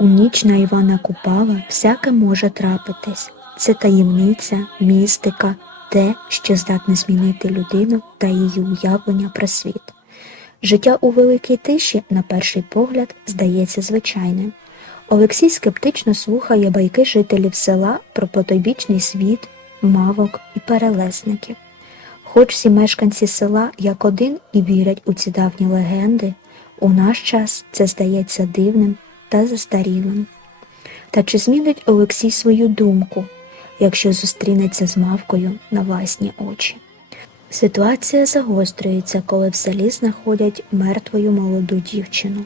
У ніч на Івана Купала всяке може трапитись. Це таємниця, містика, те, що здатне змінити людину та її уявлення про світ. Життя у великій тиші, на перший погляд, здається звичайним. Олексій скептично слухає байки жителів села про потойбічний світ, мавок і перелесників. Хоч всі мешканці села як один і вірять у ці давні легенди, у наш час це здається дивним та застарілим. Та чи змінить Олексій свою думку, якщо зустрінеться з мавкою на власні очі? Ситуація загострюється, коли в селі знаходять мертвою молоду дівчину,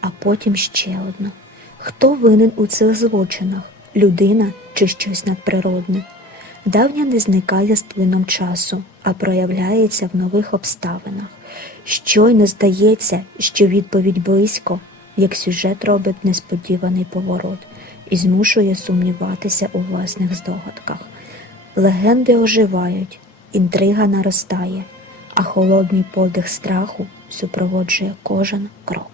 а потім ще одну. Хто винен у цих злочинах людина чи щось надприродне? Давня не зникає з плином часу, а проявляється в нових обставинах. Щойно здається, що відповідь близько, як сюжет робить несподіваний поворот і змушує сумніватися у власних здогадках. Легенди оживають, інтрига наростає, а холодний подих страху супроводжує кожен крок.